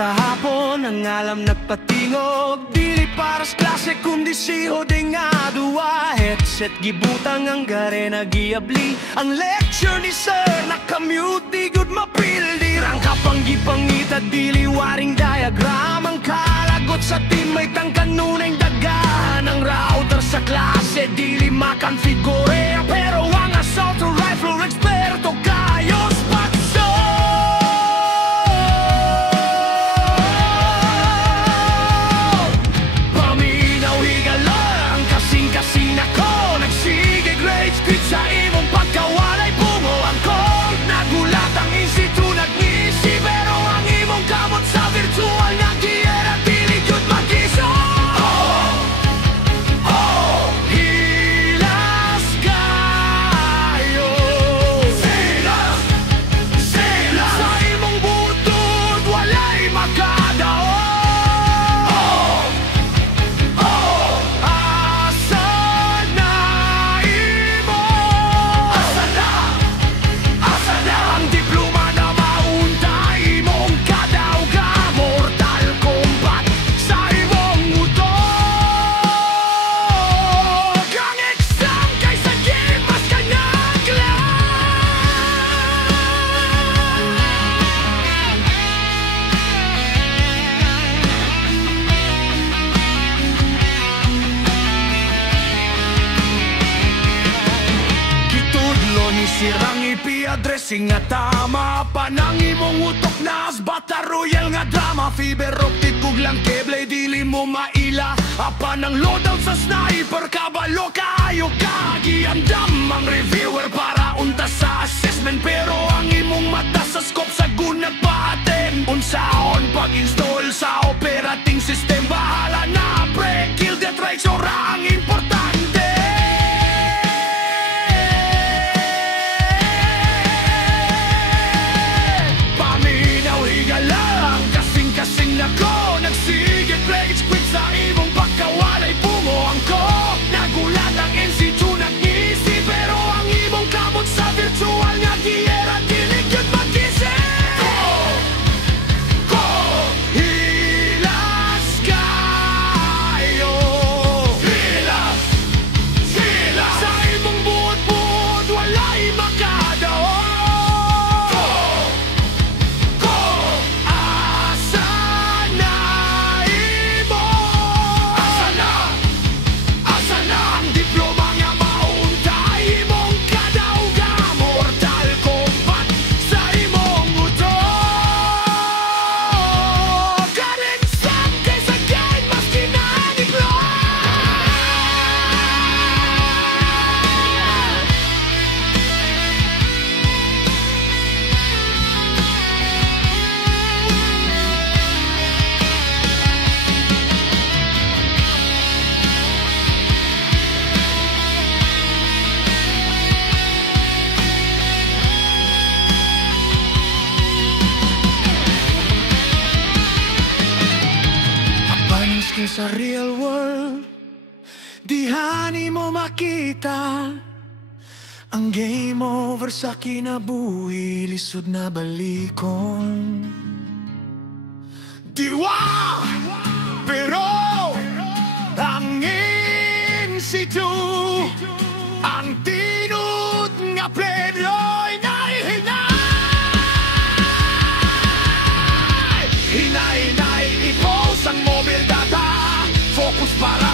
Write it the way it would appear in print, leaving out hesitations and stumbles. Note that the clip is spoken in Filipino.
sa hapon, ang alam nagpatingog. Dili paras klase kundi siho di nga duwa. Headset gibutang ang gare nagiabli. Ang lecture ni sir nakamute di good mapildi. Rangka pang gipangita dili waring diagram. Ang kalagot sa teammate ang kanunay dagahan. Ang router sa klase dili makonfigure. Pero ang assault rifle eksperto kayo spatso. Paminaw higalang kasing-kasing ako. Nagsige grade quit sa imong pagkawalay bungoan ko. Nagulat ang institu nag-ngisi. Pero ang imong kamot sa virtual nga tiyera dili yun mag-iso. Sirang ipi-addressing nga tama. Panang imong utok na as bata royal nga drama. Fiber optic kuglang keble dili mo maila. Apan ang loadout sa sniper kabalo kayo kagiandam. Ang reviewer para unta sa assessment. Pero ang imong mata sa scope sa gunag pa-attend. Unsaon pag-install sa operating system. Bahala na pre, kill death ratio ra ang importante. Ako nagsige grades quit sa imong pagkawalay bungoan ko. Nagulat ang institu nag-ngisi. Pero ang imong kamot sa virtual nga giyera dili yun mag-isip. Ko hilas kayo. Hilas sa imong buot-buot walay makadaot. Sa real world, dihani mo makita ang game over sa kinabuhi, lisod na balikon. Diwa! Pero ang institu ang tinut nga pledoy na hinay. Hinay-hinay i-post ang mobile data. Focus para